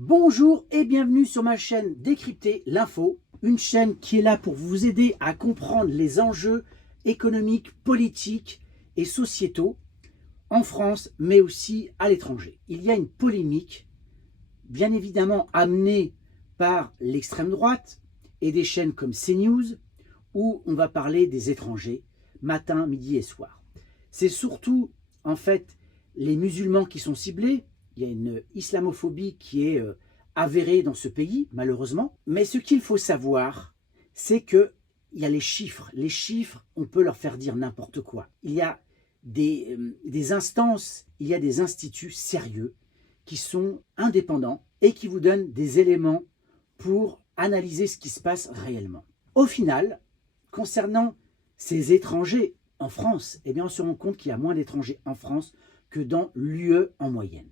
Bonjour et bienvenue sur ma chaîne Décrypter l'info, une chaîne qui est là pour vous aider à comprendre les enjeux économiques, politiques et sociétaux en France, mais aussi à l'étranger. Il y a une polémique, bien évidemment amenée par l'extrême droite et des chaînes comme CNews, où on va parler des étrangers, matin, midi et soir. C'est surtout, en fait, les musulmans qui sont ciblés. Il y a une islamophobie qui est avérée dans ce pays, malheureusement. Mais ce qu'il faut savoir, c'est qu'il y a les chiffres. Les chiffres, on peut leur faire dire n'importe quoi. Il y a des instances, il y a des instituts sérieux qui sont indépendants et qui vous donnent des éléments pour analyser ce qui se passe réellement. Au final, concernant ces étrangers en France, eh bien on se rend compte qu'il y a moins d'étrangers en France que dans l'UE en moyenne.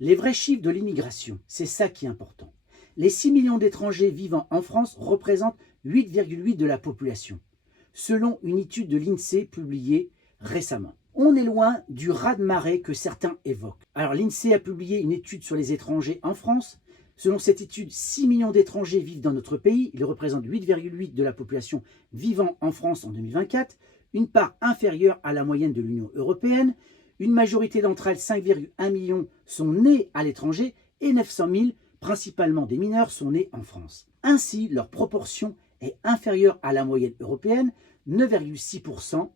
Les vrais chiffres de l'immigration, c'est ça qui est important. Les 6 millions d'étrangers vivant en France représentent 8,8% de la population, selon une étude de l'INSEE publiée récemment. On est loin du raz-de-marée que certains évoquent. Alors l'INSEE a publié une étude sur les étrangers en France. Selon cette étude, 6 millions d'étrangers vivent dans notre pays. Ils représentent 8,8% de la population vivant en France en 2024, une part inférieure à la moyenne de l'Union européenne. Une majorité d'entre elles, 5,1 millions, sont nées à l'étranger et 900 000, principalement des mineurs, sont nés en France. Ainsi, leur proportion est inférieure à la moyenne européenne, 9,6%,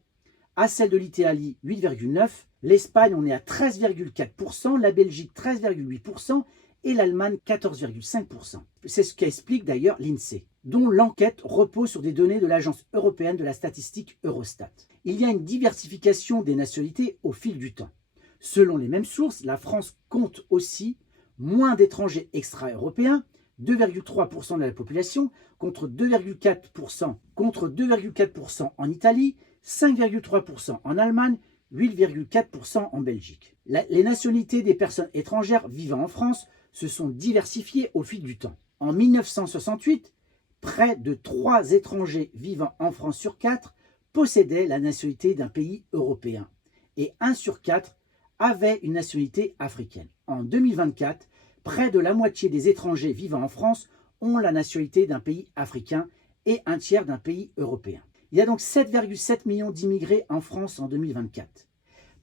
à celle de l'Italie, 8,9%, l'Espagne, on est à 13,4%, la Belgique, 13,8%, et l'Allemagne, 14,5%. C'est ce qu'explique d'ailleurs l'INSEE, dont l'enquête repose sur des données de l'Agence européenne de la statistique Eurostat. Il y a une diversification des nationalités au fil du temps. Selon les mêmes sources, la France compte aussi moins d'étrangers extra-européens, 2,3% de la population, contre 2,4% en Italie, 5,3% en Allemagne, 8,4% en Belgique. Les nationalités des personnes étrangères vivant en France se sont diversifiées au fil du temps. En 1968, près de 3 étrangers vivant en France sur 4 possédaient la nationalité d'un pays européen et 1 sur 4 avait une nationalité africaine. En 2024, près de la moitié des étrangers vivant en France ont la nationalité d'un pays africain et un tiers d'un pays européen. Il y a donc 7,7 millions d'immigrés en France en 2024.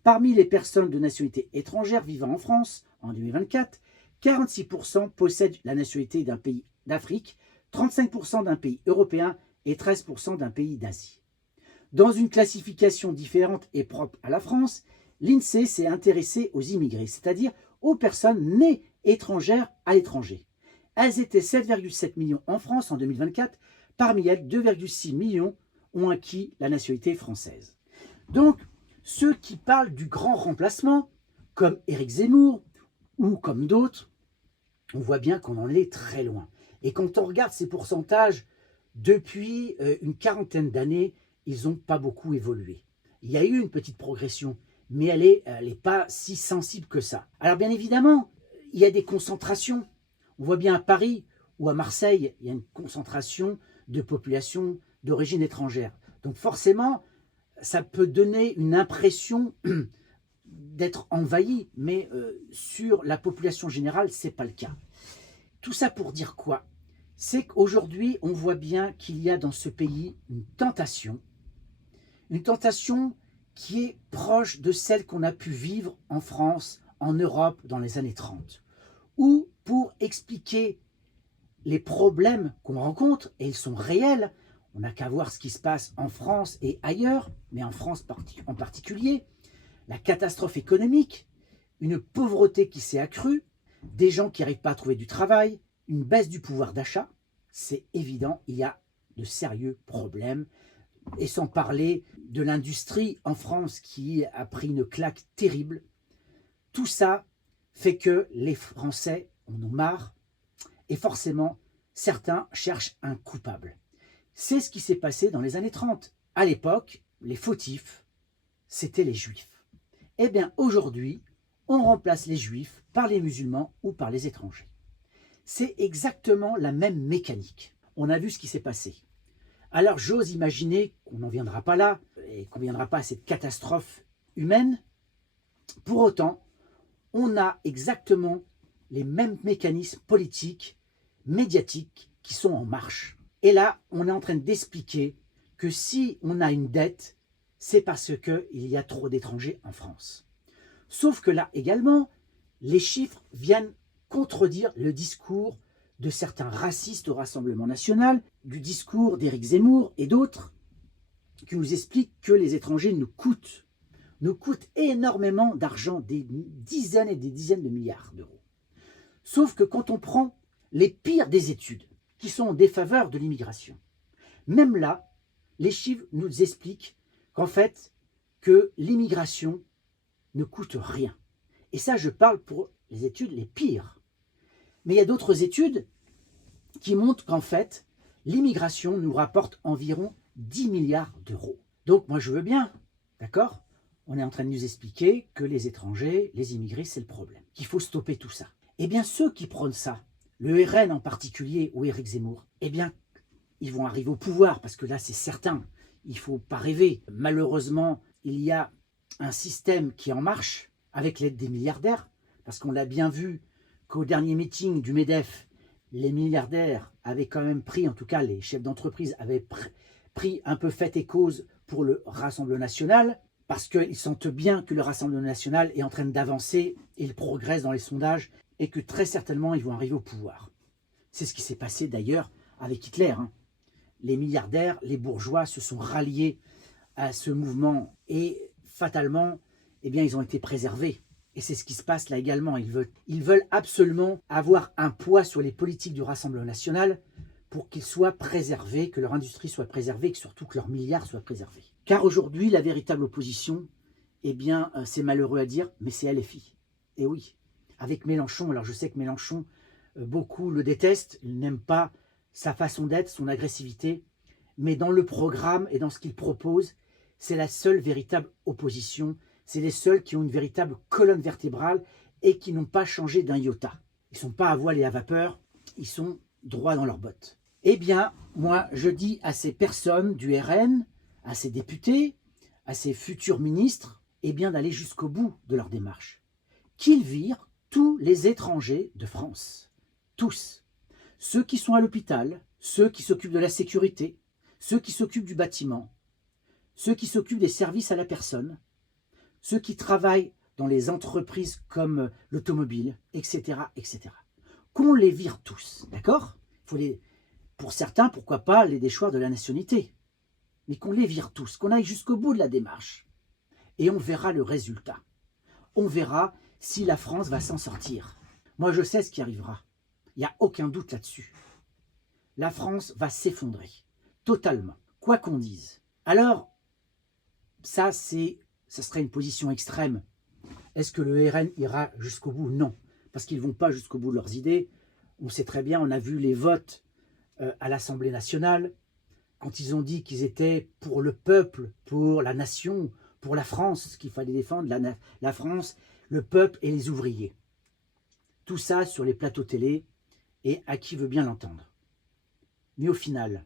Parmi les personnes de nationalité étrangère vivant en France en 2024, 46% possèdent la nationalité d'un pays d'Afrique, 35% d'un pays européen et 13% d'un pays d'Asie. Dans une classification différente et propre à la France, l'INSEE s'est intéressé aux immigrés, c'est-à-dire aux personnes nées étrangères à l'étranger. Elles étaient 7,7 millions en France en 2024. Parmi elles, 2,6 millions ont acquis la nationalité française. Donc, ceux qui parlent du grand remplacement, comme Éric Zemmour ou comme d'autres, on voit bien qu'on en est très loin. Et quand on regarde ces pourcentages, depuis une quarantaine d'années, ils n'ont pas beaucoup évolué. Il y a eu une petite progression, mais elle n'est pas si sensible que ça. Alors bien évidemment, il y a des concentrations. On voit bien à Paris ou à Marseille, il y a une concentration de population d'origine étrangère. Donc forcément, ça peut donner une impression d'être envahi, mais sur la population générale, ce n'est pas le cas. Tout ça pour dire quoi? C'est qu'aujourd'hui, on voit bien qu'il y a dans ce pays une tentation qui est proche de celle qu'on a pu vivre en France, en Europe, dans les années 30, où pour expliquer les problèmes qu'on rencontre, et ils sont réels, on n'a qu'à voir ce qui se passe en France et ailleurs, mais en France en particulier, la catastrophe économique, une pauvreté qui s'est accrue, des gens qui n'arrivent pas à trouver du travail, une baisse du pouvoir d'achat, c'est évident, il y a de sérieux problèmes. Et sans parler de l'industrie en France qui a pris une claque terrible. Tout ça fait que les Français en ont marre et forcément, certains cherchent un coupable. C'est ce qui s'est passé dans les années 30. À l'époque, les fautifs, c'était les Juifs. Eh bien, aujourd'hui, on remplace les Juifs par les musulmans ou par les étrangers. C'est exactement la même mécanique. On a vu ce qui s'est passé Alors j'ose imaginer qu'on n'en viendra pas là, et qu'on ne viendra pas à cette catastrophe humaine. Pour autant, on a exactement les mêmes mécanismes politiques, médiatiques qui sont en marche. Et là, on est en train d'expliquer que si on a une dette, c'est parce qu'il y a trop d'étrangers en France. Sauf que là également, les chiffres viennent contredire le discours de certains racistes au Rassemblement national, du discours d'Éric Zemmour et d'autres, qui nous expliquent que les étrangers nous coûtent énormément d'argent, des dizaines et des dizaines de milliards d'euros. Sauf que quand on prend les pires des études, qui sont en défaveur de l'immigration, même là, les chiffres nous expliquent qu'en fait, que l'immigration ne coûte rien. Et ça, je parle pour les études les pires. Mais il y a d'autres études qui montrent qu'en fait, l'immigration nous rapporte environ 10 milliards d'euros. Donc moi, je veux bien, d'accord? On est en train de nous expliquer que les étrangers, les immigrés, c'est le problème, qu'il faut stopper tout ça. Eh bien, ceux qui prônent ça, le RN en particulier ou Éric Zemmour, eh bien, ils vont arriver au pouvoir, parce que là, c'est certain, il ne faut pas rêver. Malheureusement, il y a un système qui est en marche avec l'aide des milliardaires, parce qu'on l'a bien vu qu'au dernier meeting du MEDEF, les milliardaires avaient quand même pris, en tout cas les chefs d'entreprise avaient pris un peu fait et cause pour le Rassemblement national, parce qu'ils sentent bien que le Rassemblement national est en train d'avancer, il progresse dans les sondages, et que très certainement ils vont arriver au pouvoir. C'est ce qui s'est passé d'ailleurs avec Hitler. Les milliardaires, les bourgeois se sont ralliés à ce mouvement, et fatalement, eh bien, ils ont été préservés. Et c'est ce qui se passe là également. Ils veulent absolument avoir un poids sur les politiques du Rassemblement national pour qu'ils soient préservés, que leur industrie soit préservée, et que surtout que leurs milliards soient préservés. Car aujourd'hui, la véritable opposition, eh bien, c'est malheureux à dire, mais c'est LFI. Et oui, avec Mélenchon, alors je sais que Mélenchon, beaucoup le détestent, ils n'aiment pas sa façon d'être, son agressivité, mais dans le programme et dans ce qu'il propose, c'est la seule véritable opposition. C'est les seuls qui ont une véritable colonne vertébrale et qui n'ont pas changé d'un iota. Ils ne sont pas à voile et à vapeur, ils sont droits dans leurs bottes. Eh bien, moi, je dis à ces personnes du RN, à ces députés, à ces futurs ministres, eh bien d'aller jusqu'au bout de leur démarche. Qu'ils virent tous les étrangers de France. Tous. Ceux qui sont à l'hôpital, ceux qui s'occupent de la sécurité, ceux qui s'occupent du bâtiment, ceux qui s'occupent des services à la personne, ceux qui travaillent dans les entreprises comme l'automobile, etc., etc. Qu'on les vire tous, d'accord? Pour certains, pourquoi pas les déchoir de la nationalité, mais qu'on les vire tous, qu'on aille jusqu'au bout de la démarche. Et on verra le résultat. On verra si la France va s'en sortir. Moi, je sais ce qui arrivera. Il n'y a aucun doute là-dessus. La France va s'effondrer, totalement, quoi qu'on dise. Alors, ça serait une position extrême. Est-ce que le RN ira jusqu'au bout? Non, parce qu'ils ne vont pas jusqu'au bout de leurs idées. On sait très bien, on a vu les votes à l'Assemblée nationale, quand ils ont dit qu'ils étaient pour le peuple, pour la nation, pour la France, qu'il fallait défendre la France, le peuple et les ouvriers. Tout ça sur les plateaux télé, et à qui veut bien l'entendre. Mais au final,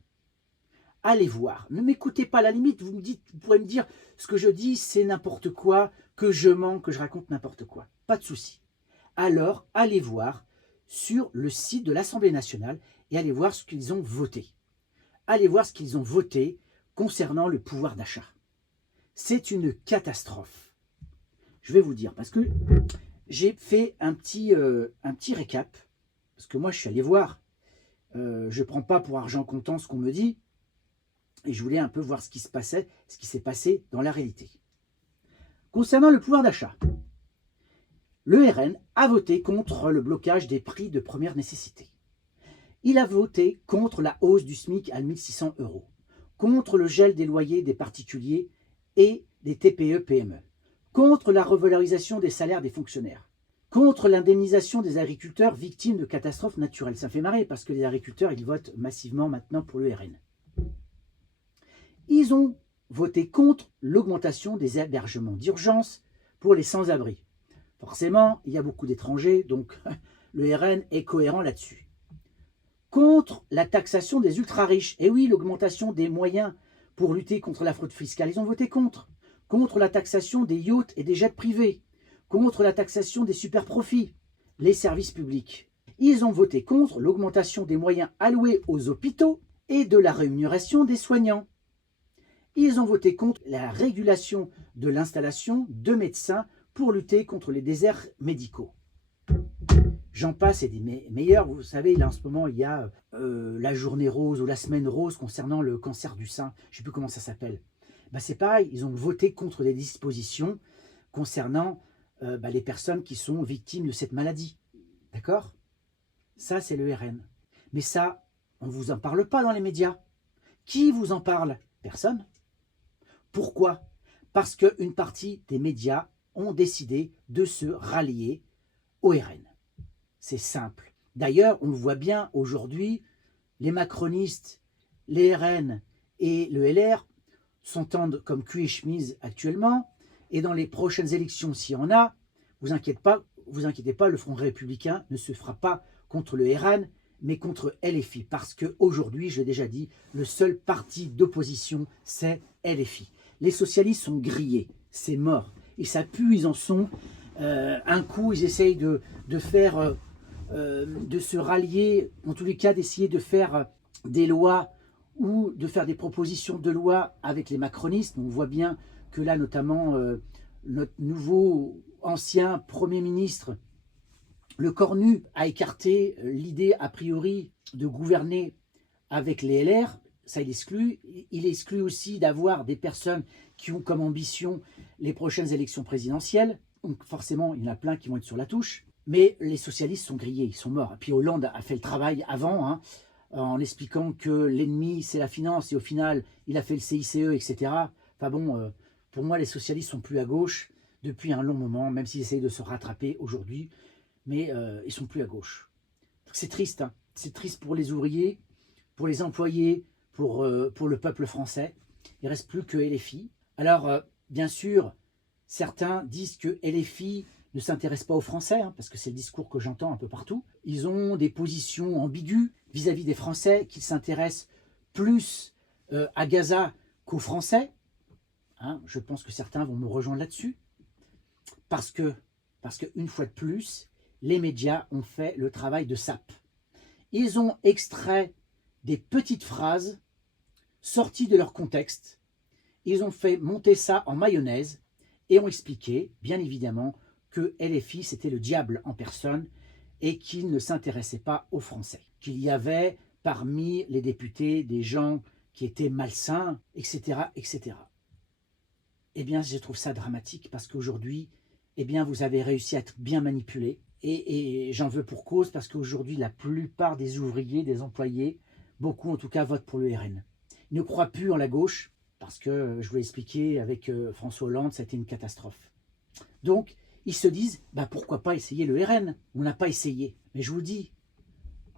allez voir. Ne m'écoutez pas, à la limite, vous pourrez me dire ce que je dis, c'est n'importe quoi, que je mens, que je raconte n'importe quoi. Pas de souci. Alors, allez voir sur le site de l'Assemblée nationale et allez voir ce qu'ils ont voté. Allez voir ce qu'ils ont voté concernant le pouvoir d'achat. C'est une catastrophe. Je vais vous dire, parce que j'ai fait un petit récap, parce que moi, je suis allé voir. Je ne prends pas pour argent comptant ce qu'on me dit, et je voulais un peu voir ce qui s'est passé dans la réalité. Concernant le pouvoir d'achat, le RN a voté contre le blocage des prix de première nécessité. Il a voté contre la hausse du SMIC à 1 600 €, contre le gel des loyers des particuliers et des TPE-PME, contre la revalorisation des salaires des fonctionnaires, contre l'indemnisation des agriculteurs victimes de catastrophes naturelles. Ça fait marrer parce que les agriculteurs, ils votent massivement maintenant pour le RN. Ils ont voté contre l'augmentation des hébergements d'urgence pour les sans-abri. Forcément, il y a beaucoup d'étrangers, donc le RN est cohérent là-dessus. contre la taxation des ultra-riches. Et oui, l'augmentation des moyens pour lutter contre la fraude fiscale, ils ont voté contre. Contre la taxation des yachts et des jets privés. Contre la taxation des super-profits, les services publics. Ils ont voté contre l'augmentation des moyens alloués aux hôpitaux et de la rémunération des soignants. Ils ont voté contre la régulation de l'installation de médecins pour lutter contre les déserts médicaux. J'en passe et des meilleurs. Vous savez, là en ce moment, il y a la journée rose ou la semaine rose concernant le cancer du sein. Je ne sais plus comment ça s'appelle. C'est pareil, ils ont voté contre des dispositions concernant les personnes qui sont victimes de cette maladie. D'accord? Ça, c'est le RN. Mais ça, on ne vous en parle pas dans les médias. Qui vous en parle? Personne. Pourquoi? Parce qu'une partie des médias ont décidé de se rallier au RN. C'est simple. D'ailleurs, on le voit bien aujourd'hui, les macronistes, les RN et le LR s'entendent comme cul et chemise actuellement. Et dans les prochaines élections, s'il y en a, vous inquiétez pas, le Front républicain ne se fera pas contre le RN, mais contre LFI. Parce qu'aujourd'hui, je l'ai déjà dit, le seul parti d'opposition, c'est LFI. Les socialistes sont grillés, c'est mort. Et ça pue, ils en sont. Un coup, ils essayent de faire, de se rallier, en tous les cas, d'essayer de faire des lois ou de faire des propositions de loi avec les macronistes. On voit bien que là, notamment, notre nouveau ancien Premier ministre, le Cornu, a écarté l'idée, a priori, de gouverner avec les LR. Ça, il exclut. Il exclut aussi d'avoir des personnes qui ont comme ambition les prochaines élections présidentielles. Donc forcément, il y en a plein qui vont être sur la touche. Mais les socialistes sont grillés, ils sont morts. Et puis Hollande a fait le travail avant, en expliquant que l'ennemi, c'est la finance. Et au final, il a fait le CICE, etc. Enfin bon, pour moi, les socialistes sont plus à gauche depuis un long moment, même s'ils essayent de se rattraper aujourd'hui. Mais ils sont plus à gauche. C'est triste, hein. C'est triste pour les ouvriers, pour les employés, pour le peuple français. Il ne reste plus que LFI. Alors, bien sûr, certains disent que LFI ne s'intéresse pas aux Français, parce que c'est le discours que j'entends un peu partout. Ils ont des positions ambiguës vis-à-vis des Français, qu'ils s'intéressent plus à Gaza qu'aux Français. Je pense que certains vont me rejoindre là-dessus. Parce que, une fois de plus, les médias ont fait le travail de sape. Ils ont extrait des petites phrases sorties de leur contexte. Ils ont fait monter ça en mayonnaise et ont expliqué, bien évidemment, que LFI, c'était le diable en personne et qu'il ne s'intéressait pas aux Français. Qu'il y avait parmi les députés des gens qui étaient malsains, etc., etc. Eh bien, je trouve ça dramatique parce qu'aujourd'hui, eh bien, vous avez réussi à être bien manipulé. Et j'en veux pour cause parce qu'aujourd'hui, la plupart des ouvriers, des employés, beaucoup en tout cas, votent pour le RN. Ils ne croient plus en la gauche parce que, je vous l'ai expliqué, avec François Hollande, ça a été une catastrophe. Donc, ils se disent, pourquoi pas essayer le RN? On n'a pas essayé. Mais je vous dis,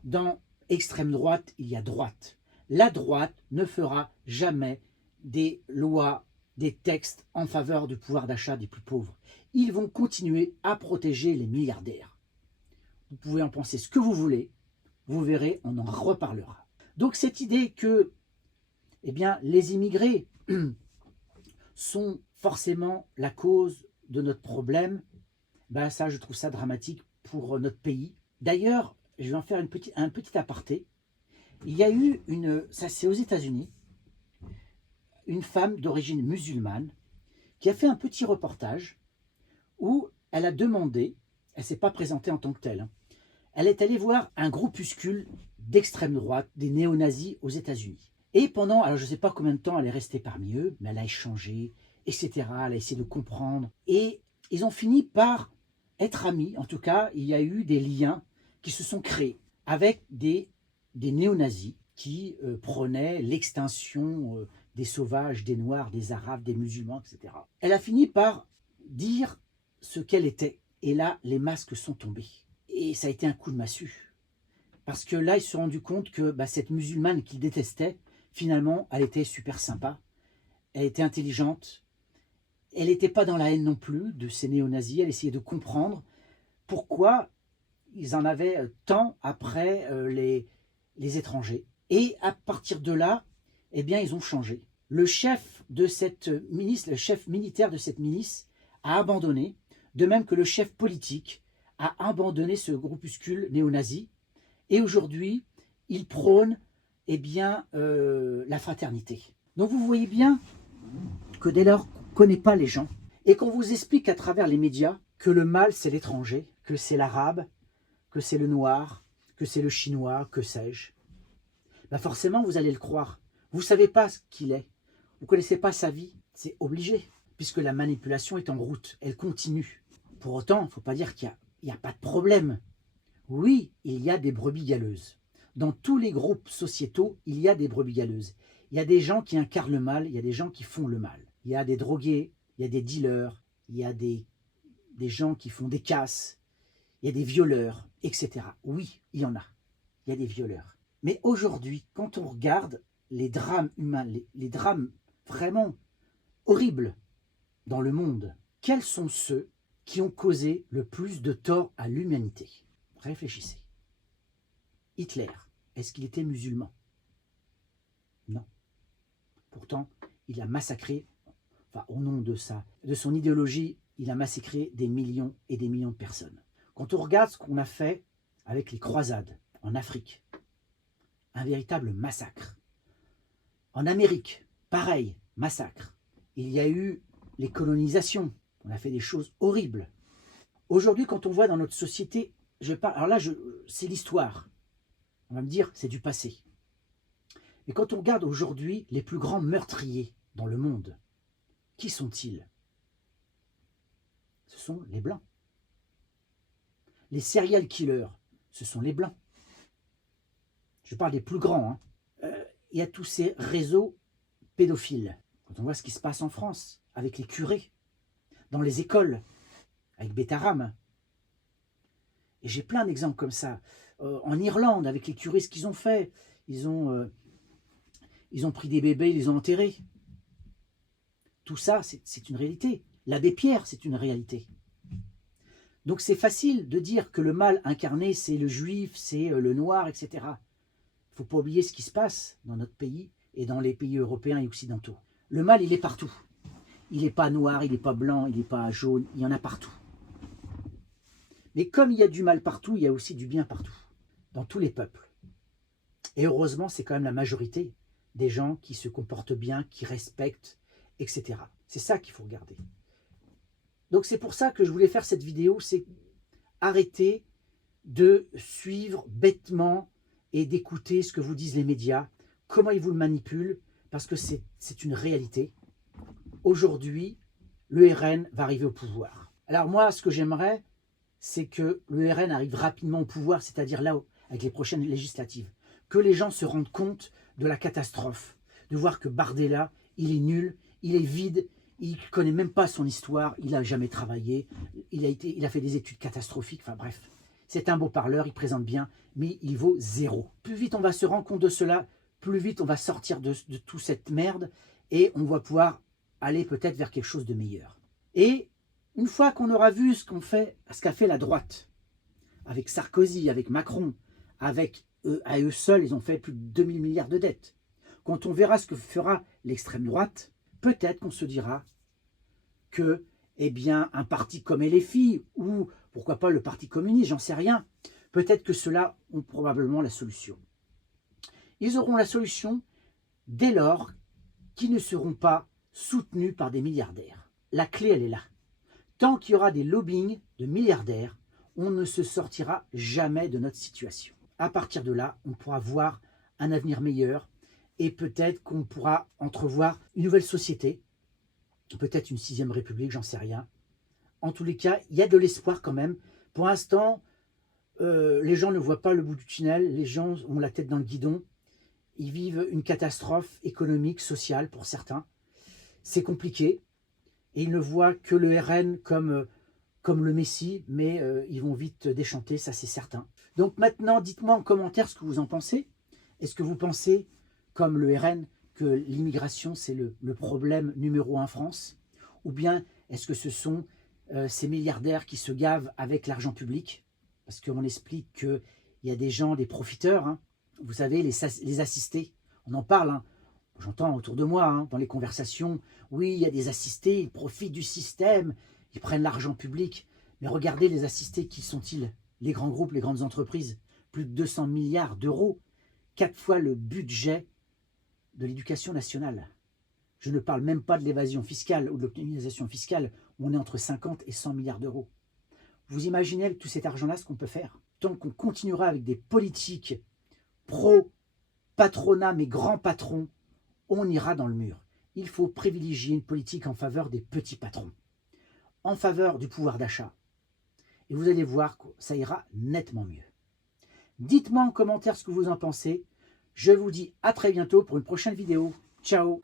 dans extrême droite, il y a droite. La droite ne fera jamais des lois, des textes en faveur du pouvoir d'achat des plus pauvres. Ils vont continuer à protéger les milliardaires. Vous pouvez en penser ce que vous voulez, vous verrez, on en reparlera. Donc cette idée que les immigrés sont forcément la cause de notre problème, ça je trouve ça dramatique pour notre pays. D'ailleurs, je vais en faire un petit aparté. Il y a eu ça c'est aux États-Unis, une femme d'origine musulmane qui a fait un petit reportage où elle a demandé, elle ne s'est pas présentée en tant que telle, elle est allée voir un groupuscule d'extrême droite, des néo-nazis aux États-Unis. Et pendant, alors je ne sais pas combien de temps elle est restée parmi eux, mais elle a échangé, etc. Elle a essayé de comprendre. Et ils ont fini par être amis. En tout cas, il y a eu des liens qui se sont créés avec des néo-nazis qui prônaient l'extinction des sauvages, des noirs, des arabes, des musulmans, etc. Elle a fini par dire ce qu'elle était. Et là, les masques sont tombés. Et ça a été un coup de massue. Parce que là, ils se sont rendus compte que cette musulmane qu'ils détestaient, finalement, elle était super sympa. Elle était intelligente. Elle n'était pas dans la haine non plus de ces néo-nazis. Elle essayait de comprendre pourquoi ils en avaient tant après les étrangers. Et à partir de là, eh bien, ils ont changé. Le chef de cette milice, le chef militaire de cette milice a abandonné, de même que le chef politique a abandonné ce groupuscule néo-nazi. Et aujourd'hui, il prône eh bien, la fraternité. Donc vous voyez bien que dès lors qu'on ne connaît pas les gens et qu'on vous explique à travers les médias que le mal c'est l'étranger, que c'est l'arabe, que c'est le noir, que c'est le chinois, que sais-je, ben forcément vous allez le croire. Vous ne savez pas ce qu'il est, vous ne connaissez pas sa vie, c'est obligé, puisque la manipulation est en route, elle continue. Pour autant, il ne faut pas dire qu'il n'y a pas de problème. Oui, il y a des brebis galeuses. Dans tous les groupes sociétaux, il y a des brebis galeuses. Il y a des gens qui incarnent le mal, il y a des gens qui font le mal. Il y a des drogués, il y a des dealers, il y a des gens qui font des casses, il y a des violeurs, etc. Oui, il y en a. Il y a des violeurs. Mais aujourd'hui, quand on regarde les drames humains, les drames vraiment horribles dans le monde, quels sont ceux qui ont causé le plus de tort à l'humanité? Réfléchissez. Hitler, est-ce qu'il était musulman? Non. Pourtant, il a massacré, enfin, au nom de son idéologie, il a massacré des millions et des millions de personnes. Quand on regarde ce qu'on a fait avec les croisades en Afrique, un véritable massacre. En Amérique, pareil, massacre. Il y a eu les colonisations, on a fait des choses horribles. Aujourd'hui, quand on voit dans notre société, alors là, c'est l'histoire. On va me dire, c'est du passé. Mais quand on regarde aujourd'hui les plus grands meurtriers dans le monde, qui sont-ils? Ce sont les Blancs. Les serial killers, ce sont les Blancs. Je parle des plus grands. Hein. Il y a tous ces réseaux pédophiles. Quand on voit ce qui se passe en France, avec les curés, dans les écoles, avec Bétaram. Et j'ai plein d'exemples comme ça. En Irlande, avec les curés, ce qu'ils ont fait, ils ont pris des bébés, ils les ont enterrés. Tout ça, c'est une réalité. L'abbé Pierre, c'est une réalité. Donc c'est facile de dire que le mal incarné, c'est le juif, c'est le noir, etc. Il ne faut pas oublier ce qui se passe dans notre pays et dans les pays européens et occidentaux. Le mal, il est partout. Il n'est pas noir, il n'est pas blanc, il n'est pas jaune, il y en a partout. Mais comme il y a du mal partout, il y a aussi du bien partout, dans tous les peuples. Et heureusement, c'est quand même la majorité des gens qui se comportent bien, qui respectent, etc. C'est ça qu'il faut regarder. Donc c'est pour ça que je voulais faire cette vidéo, c'est arrêter de suivre bêtement et d'écouter ce que vous disent les médias, comment ils vous le manipulent, parce que c'est une réalité. Aujourd'hui, le RN va arriver au pouvoir. Alors moi, ce que j'aimerais, c'est que le RN arrive rapidement au pouvoir, c'est-à-dire là, avec les prochaines législatives. Que les gens se rendent compte de la catastrophe, de voir que Bardella, il est nul, il est vide, il ne connaît même pas son histoire, il n'a jamais travaillé, il a fait des études catastrophiques, enfin bref. C'est un beau parleur, il présente bien, mais il vaut zéro. Plus vite on va se rendre compte de cela, plus vite on va sortir de toute cette merde et on va pouvoir aller peut-être vers quelque chose de meilleur. Et une fois qu'on aura vu ce qu'a fait la droite, avec Sarkozy, avec Macron, avec à eux seuls, ils ont fait plus de 2000 milliards de dettes. Quand on verra ce que fera l'extrême droite, peut-être qu'on se dira que, eh bien, un parti comme LFI, ou pourquoi pas le Parti communiste, j'en sais rien, peut-être que ceux-là ont probablement la solution. Ils auront la solution dès lors qu'ils ne seront pas soutenus par des milliardaires. La clé, elle est là. Tant qu'il y aura des lobbying de milliardaires, on ne se sortira jamais de notre situation. À partir de là, on pourra voir un avenir meilleur et peut-être qu'on pourra entrevoir une nouvelle société, peut-être une 6e République, j'en sais rien. En tous les cas, il y a de l'espoir quand même. Pour l'instant, les gens ne voient pas le bout du tunnel, les gens ont la tête dans le guidon, ils vivent une catastrophe économique, sociale pour certains. C'est compliqué et ils ne voient que le RN comme le Messie, mais ils vont vite déchanter, ça c'est certain. Donc maintenant, dites-moi en commentaire ce que vous en pensez. Est-ce que vous pensez, comme le RN, que l'immigration c'est le problème numéro 1 en France? Ou bien est-ce que ce sont ces milliardaires qui se gavent avec l'argent public? Parce qu'on explique qu'il y a des gens, des profiteurs, hein, Vous savez, les assistés, on en parle, hein. J'entends autour de moi, hein, dans les conversations, oui, il y a des assistés, ils profitent du système, ils prennent l'argent public. Mais regardez les assistés, qui sont-ils? Les grands groupes, les grandes entreprises, plus de 200 milliards d'euros, 4 fois le budget de l'éducation nationale. Je ne parle même pas de l'évasion fiscale ou de l'optimisation fiscale, où on est entre 50 et 100 milliards d'euros. Vous imaginez avec tout cet argent-là ce qu'on peut faire? Tant qu'on continuera avec des politiques pro-patronat, mais grands patrons, on ira dans le mur. Il faut privilégier une politique en faveur des petits patrons, en faveur du pouvoir d'achat. Et vous allez voir que ça ira nettement mieux. Dites-moi en commentaire ce que vous en pensez. Je vous dis à très bientôt pour une prochaine vidéo. Ciao!